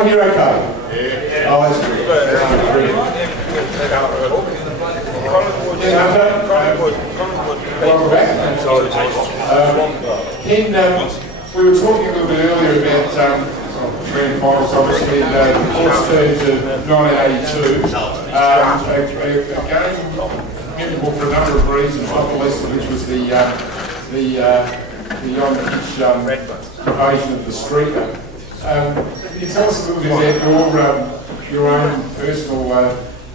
everyone here okay? Yeah. Oh, that's good. Welcome back. Ken, we were talking a little bit earlier about grand finals, obviously, the Force Turns of 1982. A game memorable for a number of reasons, not the least of which was the on-pitch invasion of the streaker. Can you tell us a little bit about your own personal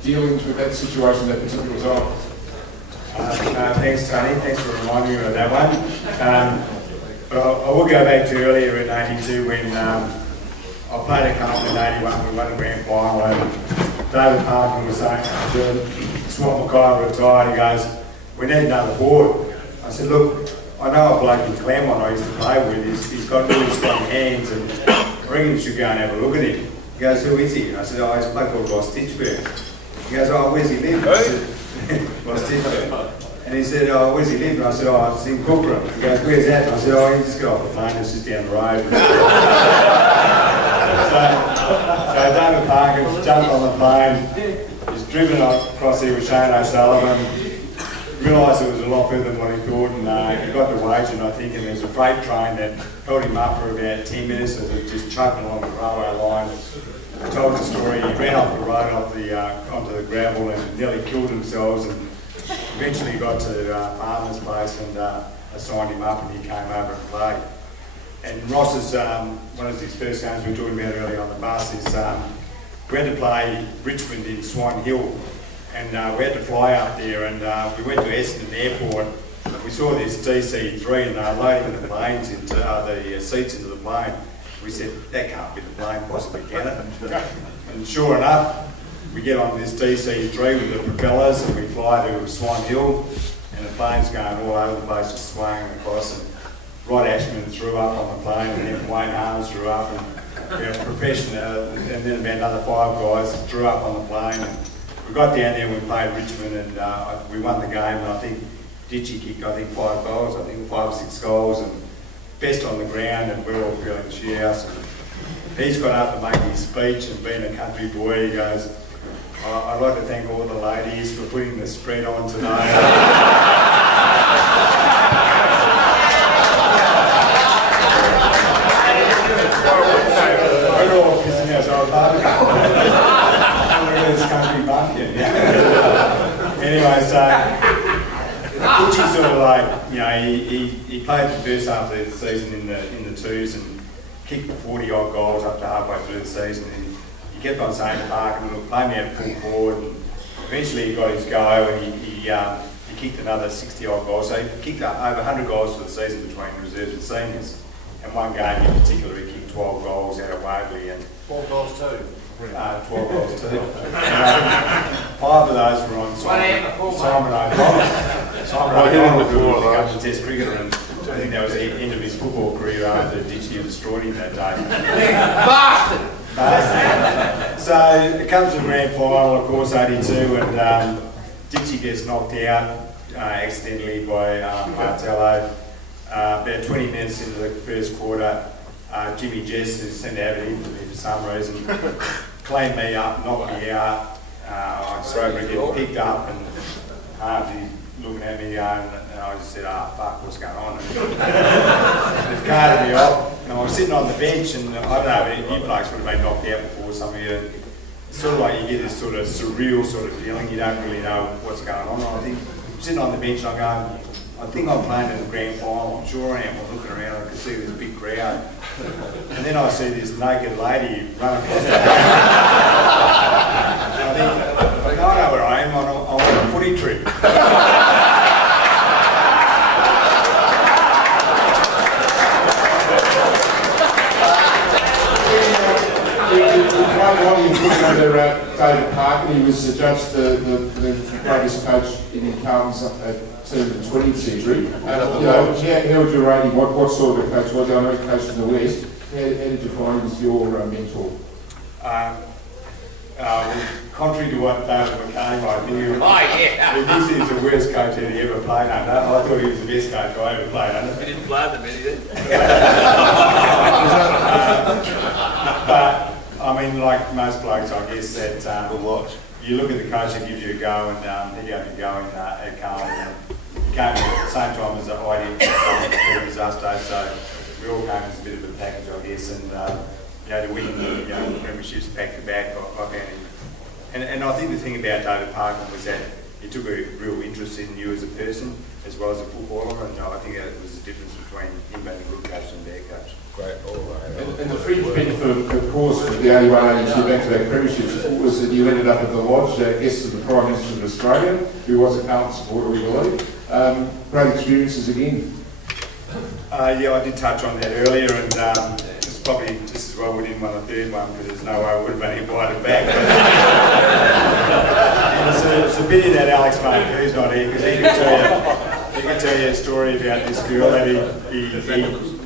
dealings with that situation, that particular time? Thanks, Tony. Thanks for reminding me of that one. But I will go back to earlier in '82 when I played at Carlton in '81. We won the grand final, and David Parkin was saying, Swat Mackay retired, he goes, "We need another board." I said, "Look, I know a bloke in Claremont I used to play with, he's got really strong hands, and I reckon you should go and have a look at him." He goes, "Who is he?" And I said, "Oh, he's a bloke called Ross Titchburg." He goes, "Oh, where's he live?" I said, Ross Titchburg. And he said, "Oh, where's he live?" And I said, "Oh, it's in Kukerin." He goes, "Where's that?" And I said, "Oh, he just got off the plane, it's just down the road." So David Parkin jumped on the plane, he's driven across here with Shane O'Sullivan, realised it was a lot further than what he thought, and he got to Wagen, I think, and there was a freight train that held him up for about 10 minutes as it just chugged along the railway line. I told the story, he ran off the road onto the gravel and nearly killed themselves, and eventually got to Farmer's place and I signed him up and he came over and played. And Ross's, one of his first games we were talking about earlier on the bus is we had to play Richmond in Swan Hill, and we had to fly up there, and we went to Essendon Airport. We saw this DC-3 and they were loading the planes into the seats into the plane. We said, "That can't be the plane, possibly can it?" And sure enough, we get on this DC-3 with the propellers and we fly to Swan Hill, and the plane's going all over the place, just swaying across, and Rod Ashman threw up on the plane, and then Wayne Arms threw up, and we had professional, and then about another 5 guys threw up on the plane. And we got down there and we played Richmond, and we won the game, and I think Ditchy kicked 5 goals, 5 or 6 goals, and best on the ground, and we're all feeling cheers. He's got up to make his speech, and being a country boy, he goes, "I'd like to thank all the ladies for putting the spread on today." We're all pissing ourselves up. Look at this country bumpkin. Anyway, so Butchie's sort of like, you know, he played the first half of the season in the twos and kicked 40-odd goals up to halfway through the season. And he kept on saying to Parkin, "Look, play me at full forward." And eventually he got his go, and he kicked another 60-odd goals. So he kicked over 100 goals for the season between reserves and seniors. And one game in particular, he kicked 12 goals out of Waverley, and 12 goals too. 12 goals too. 5 of those were on Simon O'Connor. Simon O'Connor, who was a Test cricketer, and I think that was the end of his football career after Ditchy destroyed him that day. Bastard! So it comes to the grand final, of course, '82, and Ditchy gets knocked out accidentally by Martello. About 20 minutes into the first quarter, Jimmy Jess, who seemed to have it in for me for some reason, cleaned me up, knocked me out. I started to get picked up, and Harvey looking at me going, and I just said, "Ah, fuck, what's going on?" And they've carted me off, and I was sitting on the bench, and I don't know, you blokes would have been knocked out before, some of you. It's sort of like you get this sort of surreal sort of feeling, you don't really know what's going on. And I think, I'm sitting on the bench, and I'm going, "I think I'm playing in the grand final, I'm sure I am." I'm looking around, I can see this big crowd. And then I see this naked lady run across the ground. And I think, I know where I am, I'm on a footy trip. David Parkin, he was judged the greatest coach in incomes at turn of the 20th century. How would you rate him? What sort of a coach was he? I know he coached in the West. How did you find him as your mentor? Contrary to what David McCain might think, this is the worst coach that he ever played under. I thought he was the best coach I ever played under. He didn't play them, did he? But I I mean, like most blokes, I guess that you look at the coach that gives you a go, and he gave me a go at Carlton, and he came at the same time as I did disaster, so we all came as a bit of a package, I guess, and to win premierships back to back, I found him. And I think the thing about David Parkin was that he took a real interest in you as a person as well as a footballer, and I think that was the difference between him being a good coach and a bad coach. Great. And the fringe benefit, of course, with the 81-82 back-to-back premierships was that you ended up at the Lodge, guest of the Prime Minister of Australia, who was a Carlton supporter, we believe. Great experiences again. Yeah, I did touch on that earlier, and it's probably just as well we didn't want a third one, because there's no way I would have been invited back. It's a pity that Alex Marquis not here, because he could tell you a story about this girl that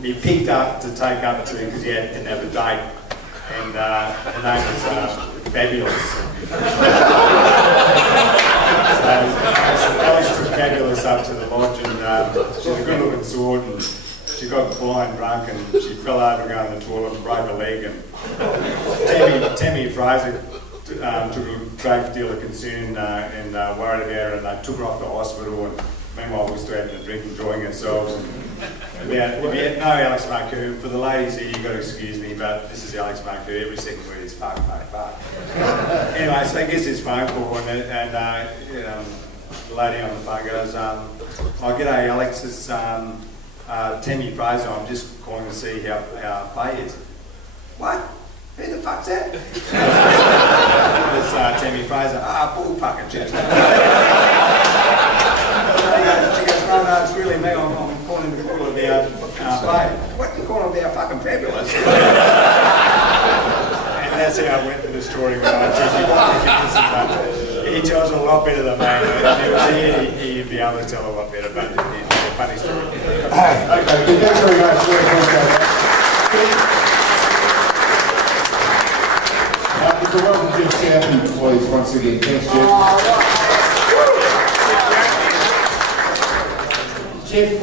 he picked up to take up to because he didn't have a date, and her name was Fabulous. So Alex took Fabulous up to the Lodge, and she's a good looking sword, and she got blind drunk, and she fell over going to the toilet and broke her leg, and Tammy Fraser took a great deal of concern and worried about her, and they took her off to hospital, and meanwhile we're still having a drink, enjoying ourselves. And if you know Alex Marcoux, for the ladies here, you've got to excuse me, but this is Alex Marcoux, every second word is fuck. Anyway, so I guess this phone call, and the lady on the phone goes, g'day Alex, it's Tammy Fraser, I'm just calling to see how Faye is. What? Who the fuck's that? It's Tammy Fraser. Bull fucking shit. She goes, no, it's really me. I'm calling to call about Faye. What do you call about fucking Fabulous? And that's how I went to the story when I was he tells a lot better than me. If he was here, he'd be able to tell a lot better, but it's a funny story. Okay, thanks very much. So welcome Geoff Southby, please, once again. Thanks, Geoff. Geoff,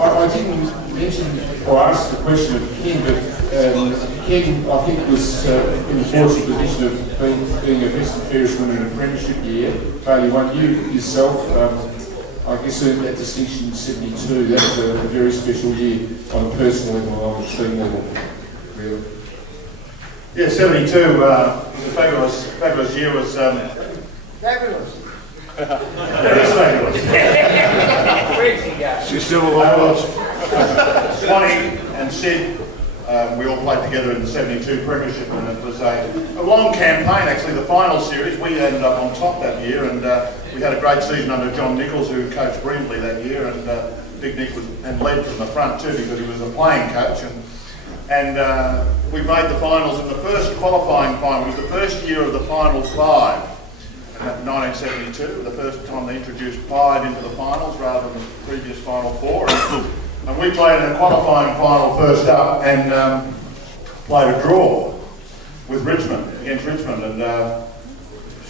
I didn't mention or ask the question of Ken, but Ken, I think, was in the fortunate position of being a best and fairest winner in a premiership year. Bailey won. You yourself, I guess, earned that distinction in 72. That was a very special year on a personal level and on a team level, really. Yeah, 72 was a fabulous year. Was Fabulous. It is fabulous. Crazy guy. She's still alive. Swanee and Sid, we all played together in the 72 premiership, and it was a long campaign. Actually, the final series we ended up on top that year, and we had a great season under John Nichols, who coached brilliantly that year, and Big Nick and led from the front too, because he was a playing coach. And we made the finals in the first qualifying final. It was the first year of the final five, 1972, the first time they introduced 5 into the finals rather than the previous final 4. And we played in a qualifying final first up and played a draw with Richmond, against Richmond, and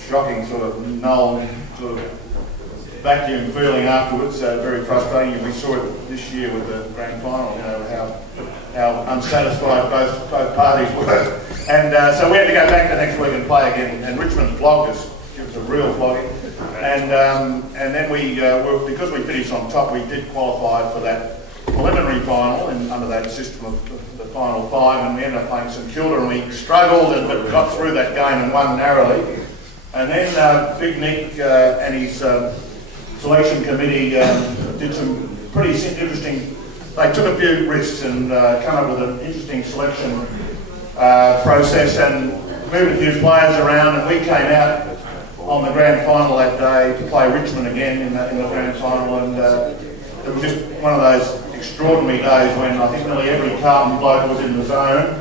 shocking sort of null sort of vacuum feeling afterwards, very frustrating. And we saw it this year with the grand final, how unsatisfied both parties were. And so we had to go back the next week and play again, and Richmond flogged us, give us a real flogging. And then we, because we finished on top, we did qualify for that preliminary final under that system of the final 5, and we ended up playing St Kilda, and we struggled but got through that game and won narrowly. And then Big Nick and his selection committee did some pretty interesting. They took a few risks and come up with an interesting selection process and moved a few players around, and we came out on the grand final that day to play Richmond again in the grand final, and it was just one of those extraordinary days when I think nearly every Carlton bloke was in the zone.